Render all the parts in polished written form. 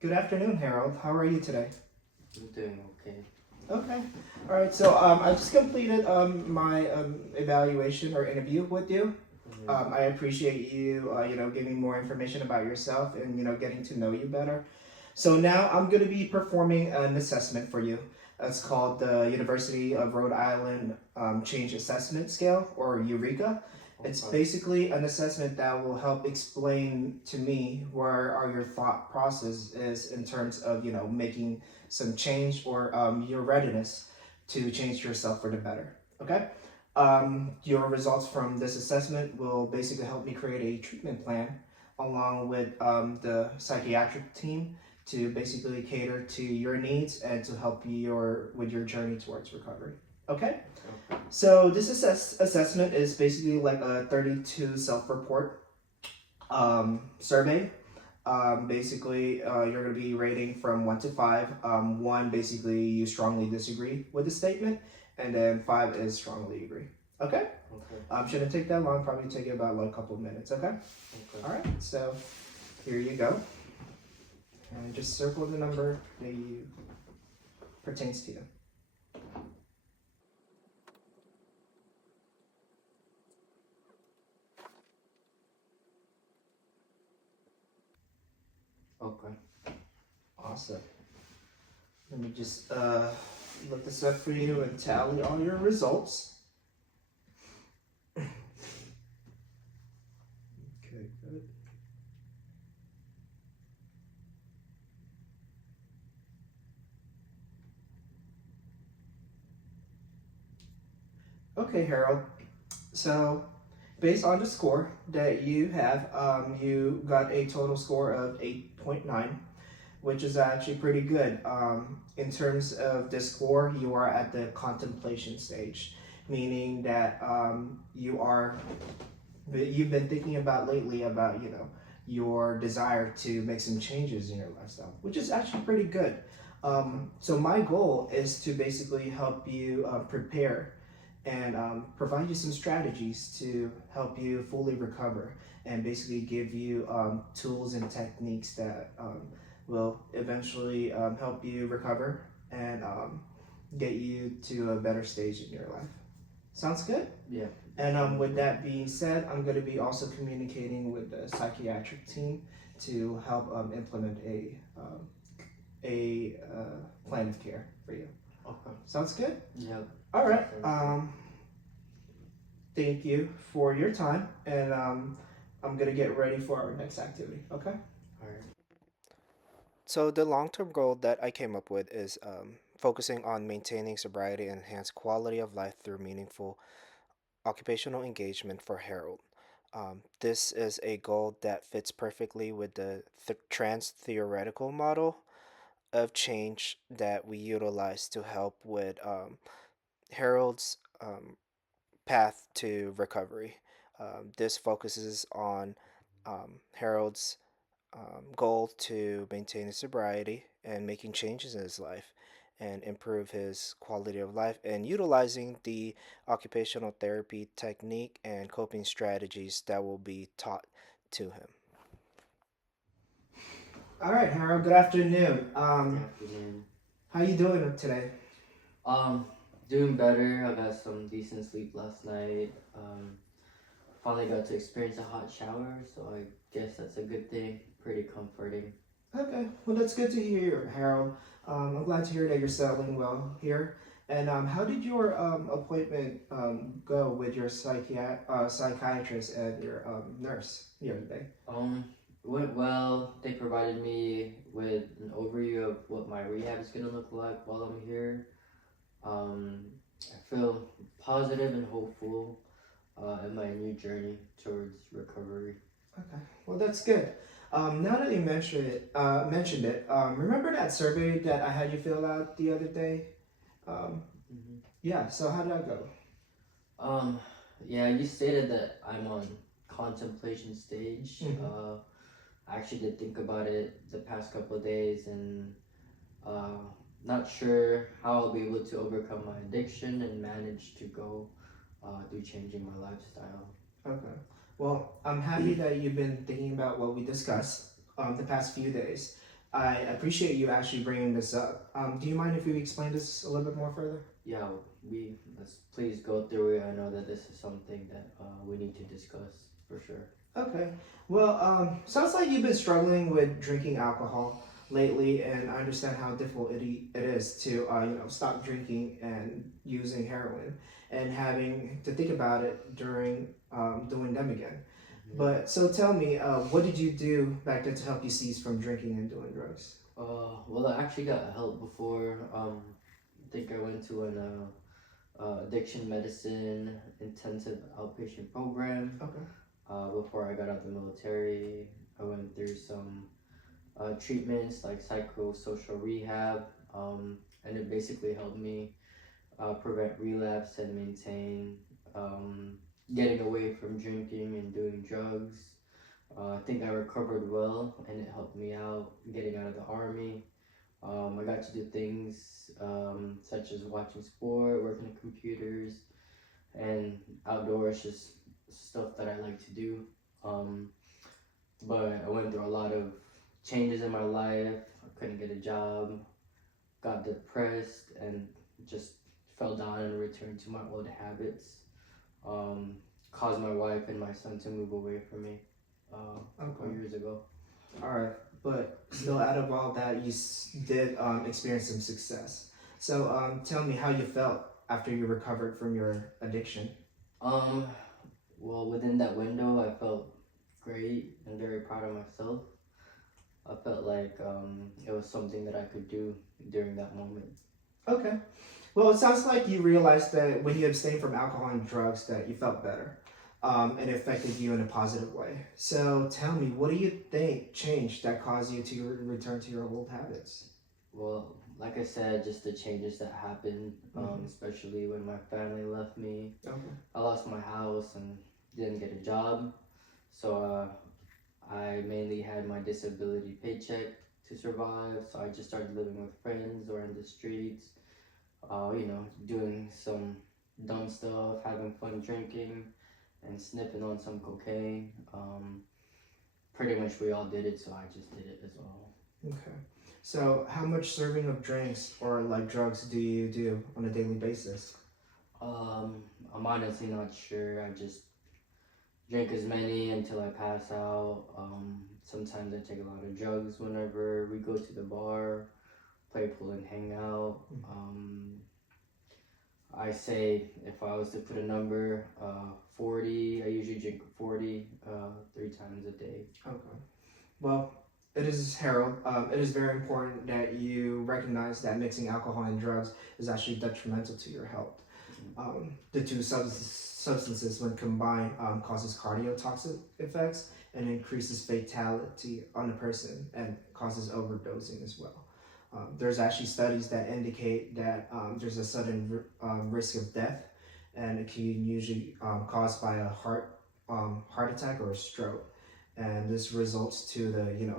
Good afternoon, Harold. How are you today? I'm doing okay. Okay. All right. So I just completed my evaluation or interview with you. Mm-hmm. I appreciate you, giving more information about yourself and getting to know you better. So now I'm going to be performing an assessment for you. It's called the University of Rhode Island Change Assessment Scale, or Eureka. It's Okay. basically an assessment that will help explain to me where are your thought process is in terms of making some change or your readiness to change yourself for the better. Okay. Your results from this assessment will basically help me create a treatment plan along with the psychiatric team to basically cater to your needs and to help you with your journey towards recovery. Okay? Okay. So this assessment is basically like a 32 self-report survey. You're going to be rating from 1 to 5. 1, basically, you strongly disagree with the statement, and then 5 is strongly agree. Okay? Okay. Shouldn't take that long, probably take about like a couple of minutes, okay? Okay. All right, so here you go. And just circle the number that you pertains to you. Okay. Awesome. Let me just look this up for you and tally all your results. Okay, good. Okay, Harold. So, based on the score that you have, you got a total score of 8.9, which is actually pretty good. In terms of the score, you are at the contemplation stage, meaning that you've been thinking about lately about your desire to make some changes in your lifestyle, which is actually pretty good. So my goal is to basically help you prepare and provide you some strategies to help you fully recover and basically give you tools and techniques that will eventually help you recover and get you to a better stage in your life. Sounds good? Yeah. And with that being said, I'm going to be also communicating with the psychiatric team to help implement a plan of care for you. Okay. Sounds good? Yeah. All right. Sounds Thank you for your time, and I'm gonna get ready for our next activity. Okay. Alright. So the long-term goal that I came up with is focusing on maintaining sobriety and enhance quality of life through meaningful occupational engagement for Harold. This is a goal that fits perfectly with the trans theoretical model of change that we utilize to help with Harold's path to recovery. This focuses on Harold's goal to maintain his sobriety and making changes in his life and improve his quality of life and utilizing the occupational therapy technique and coping strategies that will be taught to him. All right, Harold. Good afternoon. Good afternoon. How you doing today? Um, Doing better. I got some decent sleep last night. Finally got to experience a hot shower, so I guess that's a good thing. Pretty comforting. Okay. Well, that's good to hear, Harold. I'm glad to hear that you're settling well here. And how did your appointment go with your psychiatrist and your nurse the other day? It went well. They provided me with an overview of what my rehab is gonna look like while I'm here. Um, I feel positive and hopeful in my new journey towards recovery. Okay, well that's good. Now that you mentioned it, remember that survey that I had you fill out the other day? Um, hmm yeah. So how did that go? Um, yeah, you stated that I'm on contemplation stage. Mhm. I actually did think about it the past couple of days and uh, not sure how I'll be able to overcome my addiction and manage to go through changing my lifestyle. Okay. Well, I'm happy that you've been thinking about what we discussed the past few days. I appreciate you actually bringing this up. Do you mind if we explain this a little bit more further? Yeah, let's please go through it. I know that this is something that we need to discuss for sure. Okay. Well, sounds like you've been struggling with drinking alcohol lately, and I understand how difficult it is to, stop drinking and using heroin, and having to think about it during doing them again. But so tell me, what did you do back then to help you cease from drinking and doing drugs? Well, I actually got help before. I think I went to an addiction medicine intensive outpatient program. Okay. Before I got out of the military, I went through some treatments like psychosocial rehab, and it basically helped me prevent relapse and maintain getting away from drinking and doing drugs. I think I recovered well, and it helped me out getting out of the army. I got to do things such as watching sport, working on computers, and outdoors, just stuff that I like to do. But I went through a lot of changes in my life. I couldn't get a job, got depressed, and just fell down and returned to my old habits. Caused my wife and my son to move away from me a couple Okay. years ago. All right. But still, out of all that, you did experience some success. So tell me how you felt after you recovered from your addiction. Um, well, within that window, I felt great and very proud of myself. I felt like it was something that I could do during that moment. Okay. Well, it sounds like you realized that when you abstained from alcohol and drugs, that you felt better, and it affected you in a positive way. So tell me, what do you think changed that caused you to return to your old habits? Well, like I said, just the changes that happened, especially when my family left me. Okay. I lost my house and didn't get a job. So I mainly had my disability paycheck to survive. So I just started living with friends or in the streets, doing some dumb stuff, having fun drinking, and sniffing on some cocaine. Pretty much we all did it, so I just did it as well. Okay. So how much serving of drinks or like drugs do you do on a daily basis? I'm honestly not sure. I just drink as many until I pass out. Sometimes I take a lot of drugs whenever we go to the bar, play pool and hang out. I say if I was to put a number, 40. I usually drink 40 3 times a day. Okay. Well, it is Harold. It is very important that you recognize that mixing alcohol and drugs is actually detrimental to your health. The two substances, when combined, causes cardiotoxic effects and increases fatality on a person and causes overdosing as well. There's actually studies that indicate that there's a sudden risk of death, and it can usually caused by a heart attack or a stroke, and this results to the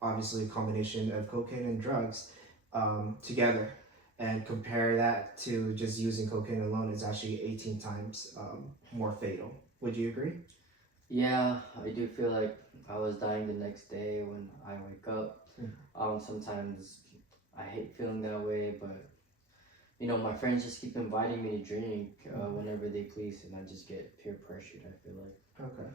obviously a combination of cocaine and drugs together, and compare that to just using cocaine alone is actually 18 times more fatal. Would you agree? Yeah, I do feel like I was dying the next day when I wake up. Sometimes I hate feeling that way, but my friends just keep inviting me to drink whenever they please, and I just get peer pressured, I feel like. Okay.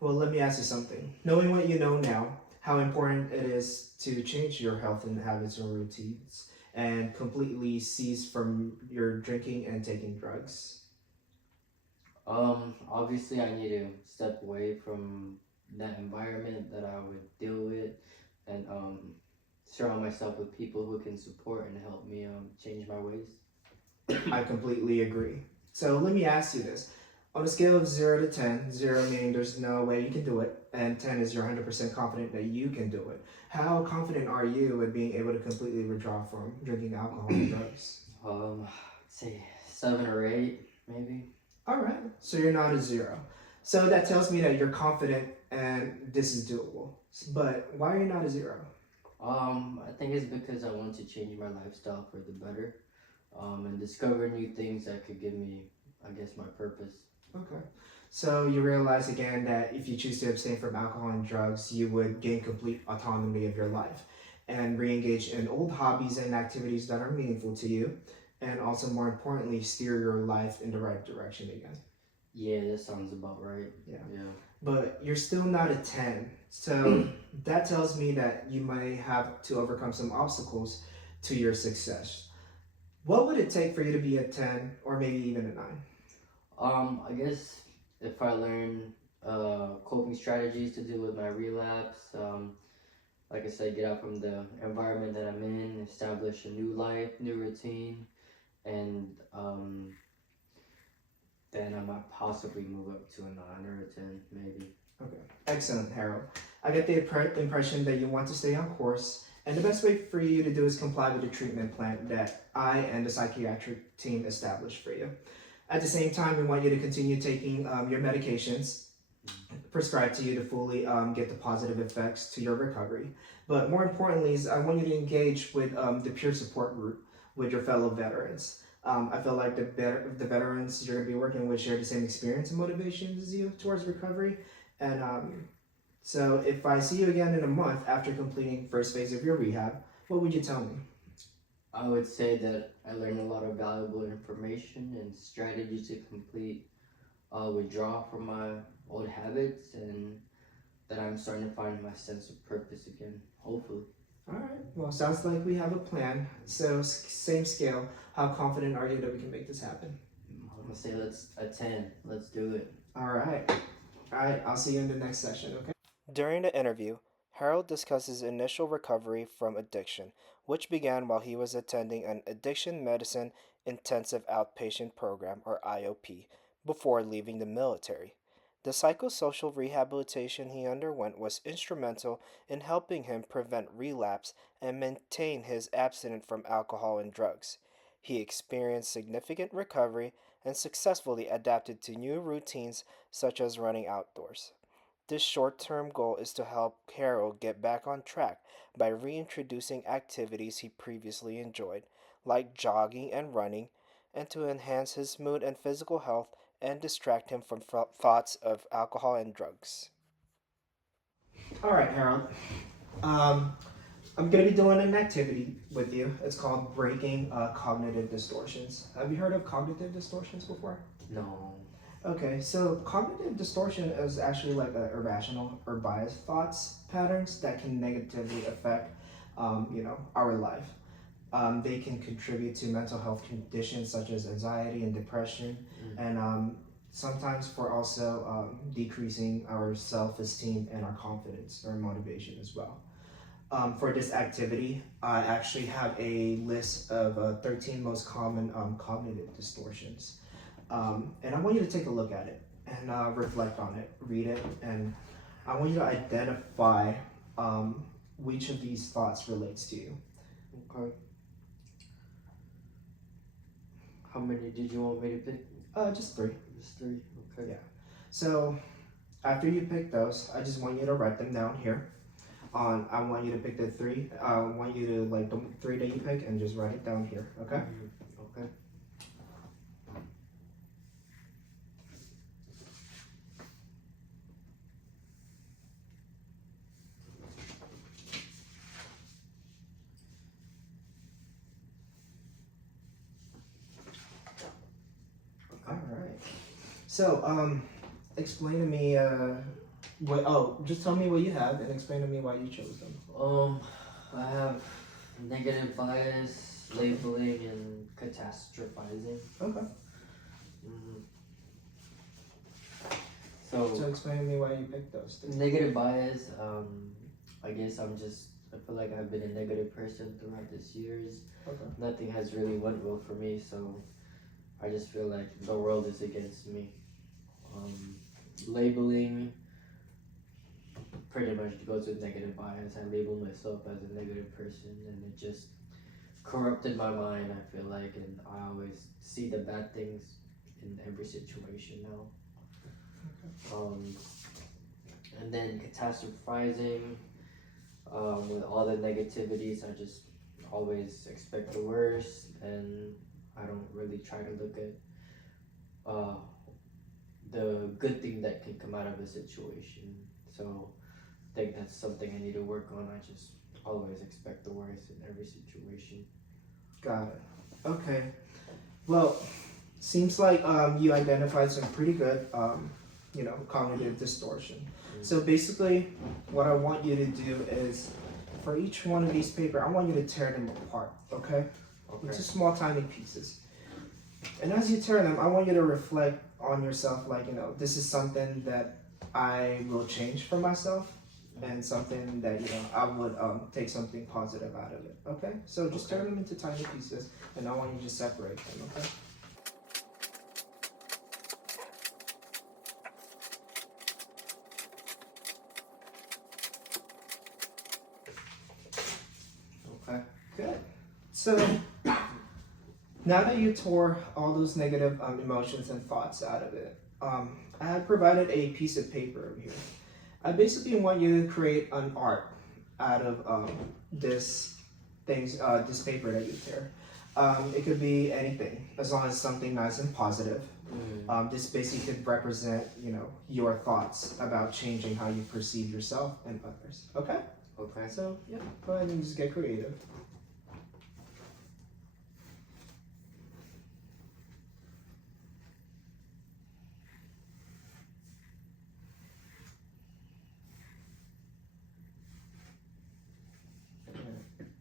Well, let me ask you something. Knowing what you know now, how important it is to change your health and habits and routines and completely cease from your drinking and taking drugs? Obviously I need to step away from that environment that I would deal with, and surround myself with people who can support and help me change my ways. I completely agree. So let me ask you this. On a scale of 0 to 10, 0 meaning there's no way you can do it, and 10 is you're 100% confident that you can do it. How confident are you in being able to completely withdraw from drinking alcohol and drugs? I'd say 7 or 8, maybe. All right, so you're not a 0. So that tells me that you're confident and this is doable. But why are you not a 0? I think it's because I want to change my lifestyle for the better, and discover new things that could give me, I guess, my purpose. Okay. So you realize again that if you choose to abstain from alcohol and drugs, you would gain complete autonomy of your life. and re-engage in old hobbies and activities that are meaningful to you, and also more importantly, steer your life in the right direction again. Yeah, that sounds about right. Yeah. Yeah. But you're still not a 10. So that tells me that you might have to overcome some obstacles to your success. What would it take for you to be a 10 or maybe even a 9? I guess if I learn coping strategies to deal with my relapse, like I said, get out from the environment that I'm in, establish a new life, new routine, and then I might possibly move up to a 9 or a 10, maybe. Okay, excellent, Harold. I get the impression that you want to stay on course, and the best way for you to do is comply with the treatment plan that I and the psychiatric team established for you. At the same time, we want you to continue taking your medications prescribed to you to fully get the positive effects to your recovery. But more importantly, is I want you to engage with the peer support group with your fellow veterans. I feel like the veterans you're going to be working with share the same experience and motivations as you towards recovery. And so if I see you again in a month after completing first phase of your rehab, what would you tell me? I would say that I learned a lot of valuable information and strategies to complete withdraw from my old habits, and that I'm starting to find my sense of purpose again, hopefully. All right. Well, sounds like we have a plan. So same scale. How confident are you that we can make this happen? I'm gonna say let's a 10. Let's do it. All right. All right. I'll see you in the next session. Okay. During the interview, Harold discusses initial recovery from addiction, which began while he was attending an addiction medicine intensive outpatient program, or IOP, before leaving the military. The psychosocial rehabilitation he underwent was instrumental in helping him prevent relapse and maintain his abstinence from alcohol and drugs. He experienced significant recovery and successfully adapted to new routines such as running outdoors. This short term goal is to help Harold get back on track by reintroducing activities he previously enjoyed, like jogging and running, and to enhance his mood and physical health and distract him from thoughts of alcohol and drugs. All right, Harold. Um, I'm gonna be doing an activity with you. It's called breaking cognitive distortions. Have you heard of cognitive distortions before? No. Okay, so cognitive distortion is actually like irrational or biased thoughts patterns that can negatively affect, our life. They can contribute to mental health conditions such as anxiety and depression, and sometimes for also decreasing our self-esteem and our confidence or motivation as well. For this activity, I actually have a list of 13 most common cognitive distortions. And I want you to take a look at it and reflect on it, read it, and I want you to identify which of these thoughts relates to you. Okay. How many did you want me to pick? Just 3. Just 3. Okay. Yeah. So after you pick those, I just want you to write them down here. I want you to pick the 3. I want you to like the 3 that you pick and just write it down here. Okay. Okay. All right. So explain to me what. Oh, just tell me what you have and explain to me why you chose them. I have negative bias, labeling, and catastrophizing. Okay. Mm. So So explain to me why you picked those 3. negative bias. I guess I feel like I've been a negative person throughout this years. Okay. Nothing has really went well for me, so I just feel like the world is against me. Labeling pretty much goes with negative bias. I label myself as a negative person, and it just corrupted my mind, I feel like, and I always see the bad things in every situation now. And then catastrophizing, with all the negativities, I just always expect the worst, and I don't really try to look at the good thing that can come out of a situation. So think that's something I need to work on. I just always expect the worst in every situation. Got it. Okay. Well, seems like you identified some pretty good, cognitive distortion. So basically, what I want you to do is, for each one of these paper, I want you to tear them apart, okay? Okay. Into small, tiny pieces. And as you tear them, I want you to reflect on yourself, like, this is something that I will change for myself, and something that, I would take something positive out of it, okay? So just Okay. turn them into tiny pieces, and I want you to just separate them, okay? Okay. Good. So now that you tore all those negative emotions and thoughts out of it, I have provided a piece of paper over here. I basically want you to create an art out of this paper that you tear. It could be anything, as long as something nice and positive. This basically could represent, your thoughts about changing how you perceive yourself and others. Okay? Okay. So yeah, go ahead and just get creative.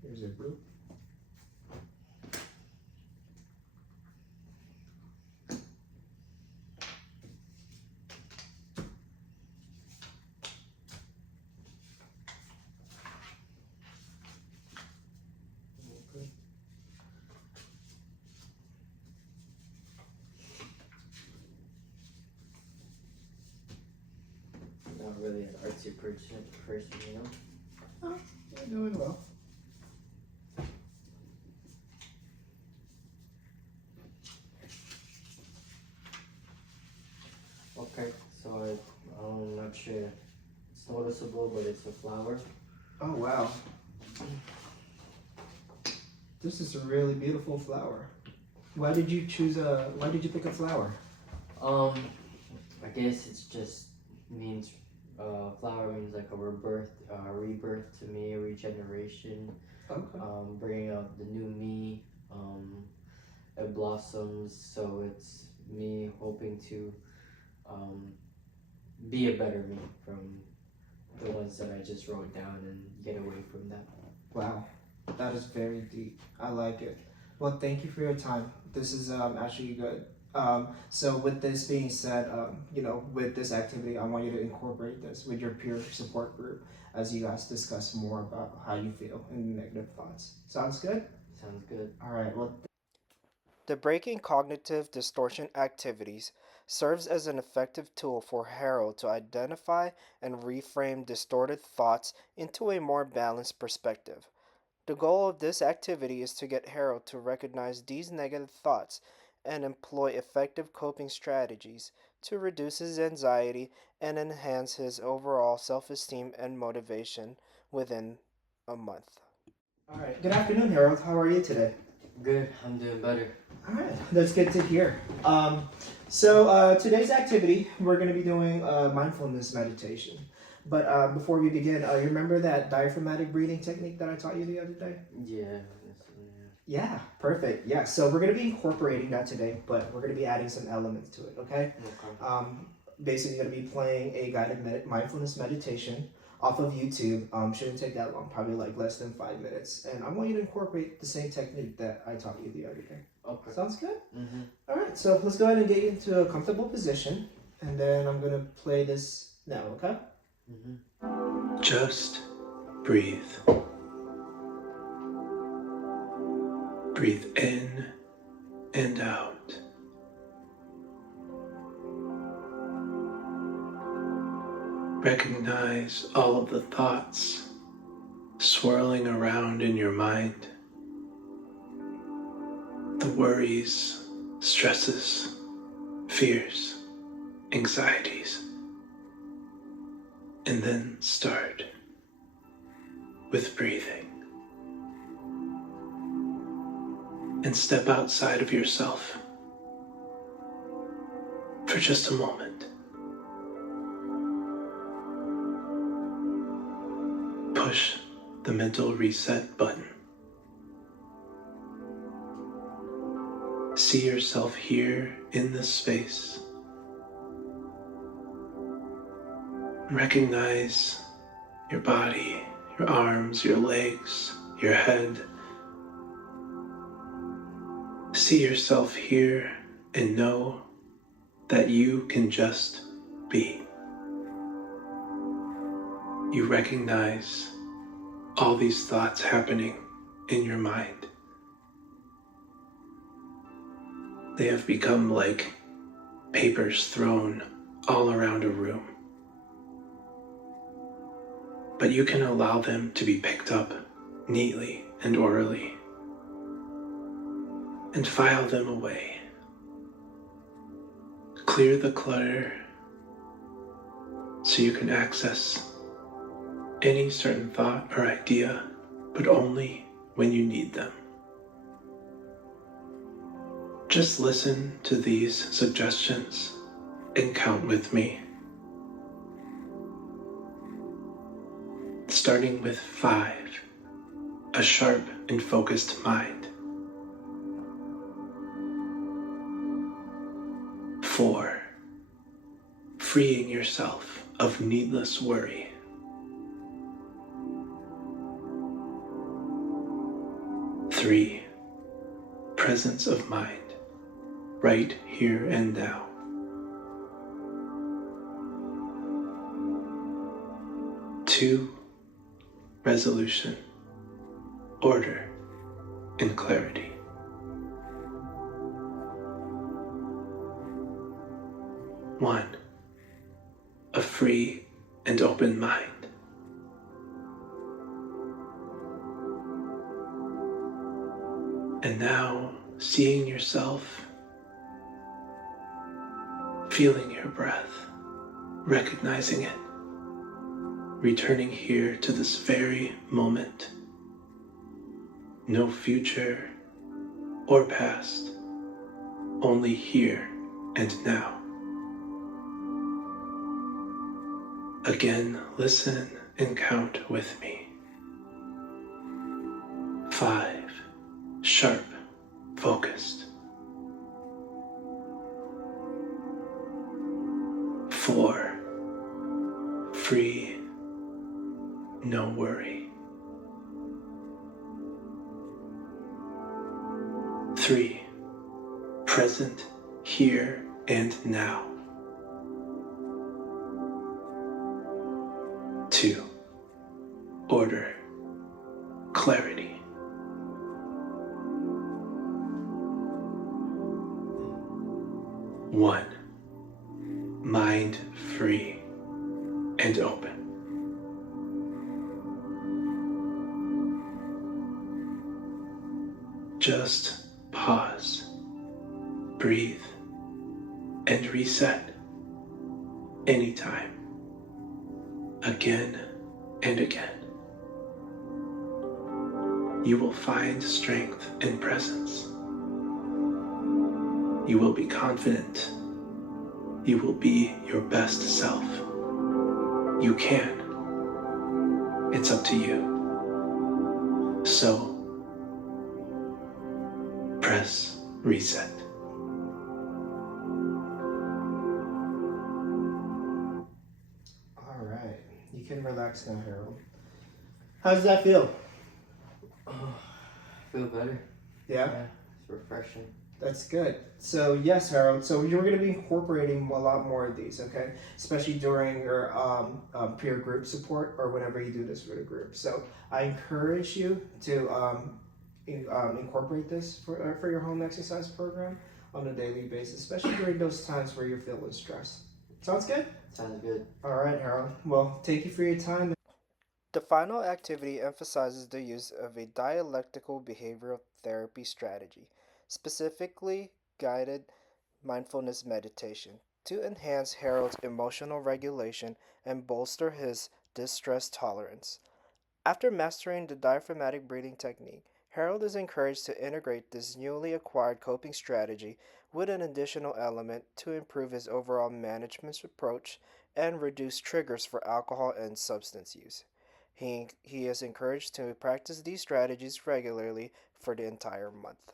Here's your blue. Okay. Not really an artsy person, Oh, you're doing well. Okay, so I'm not sure it's noticeable, but it's a flower. Oh wow. This is a really beautiful flower. Why did you pick a flower? I guess it's just means flower means like a rebirth to me, regeneration, Okay. bringing out the new me. It blossoms, so it's me hoping to be a better me from the ones that I just wrote down and get away from that. Wow. That is very deep. I like it. Well, thank you for your time. This is actually good. So with this being said, with this activity, I want you to incorporate this with your peer support group as you guys discuss more about how you feel and negative thoughts. Sounds good? Sounds good. All right. Well, The breaking cognitive distortion activities serves as an effective tool for Harold to identify and reframe distorted thoughts into a more balanced perspective. The goal of this activity is to get Harold to recognize these negative thoughts and employ effective coping strategies to reduce his anxiety and enhance his overall self esteem and motivation within a month. all right. Good afternoon, Harold. How are you today? Good. I'm doing better. All right, that's good to hear. Today's activity, we're going to be doing mindfulness meditation. But before we begin, you remember that diaphragmatic breathing technique that I taught you the other day? Yeah. Yeah, perfect. Yeah, so we're going to be incorporating that today, but we're going to be adding some elements to it, okay? Okay. Basically, going to be playing a guided mindfulness meditation off of YouTube. Shouldn't take that long, probably like less than 5 minutes. And I want you to incorporate the same technique that I taught you the other day. Okay. Sounds good? Mm-hmm. All right, so let's go ahead and get you into a comfortable position, and then I'm going to play this now, okay? Mm-hmm. Just breathe. Breathe in and out. Recognize all of the thoughts swirling around in your mind. The worries, stresses, fears, anxieties. And then start with breathing. And step outside of yourself for just a moment. push the mental reset button. See yourself here in this space. Recognize your body, your arms, your legs, your head. See yourself here and know that you can just be. You recognize all these thoughts happening in your mind. They have become like papers thrown all around a room. But you can allow them to be picked up neatly and orderly and file them away. Clear the clutter so you can access any certain thought or idea, but only when you need them. Just listen to these suggestions and count with me. Starting with 5, a sharp and focused mind. 4, freeing yourself of needless worry. 3, presence of mind, right here and now. 2, resolution, order, and clarity. 1, a free and open mind. And now, seeing yourself, feeling your breath, recognizing it, returning here to this very moment. No future or past, only here and now. Again, listen and count with me. 5, sharp, focused. 4, free, no worry. 3, present, here and now. 2, order, clarity. 1, mind free and open. Just pause, breathe, and reset anytime, again and again. You will find strength and presence. You will be confident. You will be your best self. You can. It's up to you. So, press reset. All right, you can relax now, Harold. How does that feel? Feel better. Yeah? Yeah, it's refreshing. That's good. So yes, Harold. So you're going to be incorporating a lot more of these, okay? Especially during your peer group support or whenever you do this with a group. So I encourage you to incorporate this for your home exercise program on a daily basis, especially during those times where you're feeling stressed. Sounds good? Sounds good. All right, Harold. Well, thank you for your time. The final activity emphasizes the use of a dialectical behavioral therapy strategy, specifically guided mindfulness meditation, to enhance Harold's emotional regulation and bolster his distress tolerance. After mastering the diaphragmatic breathing technique, Harold is encouraged to integrate this newly acquired coping strategy with an additional element to improve his overall management approach and reduce triggers for alcohol and substance use. He is encouraged to practice these strategies regularly for the entire month.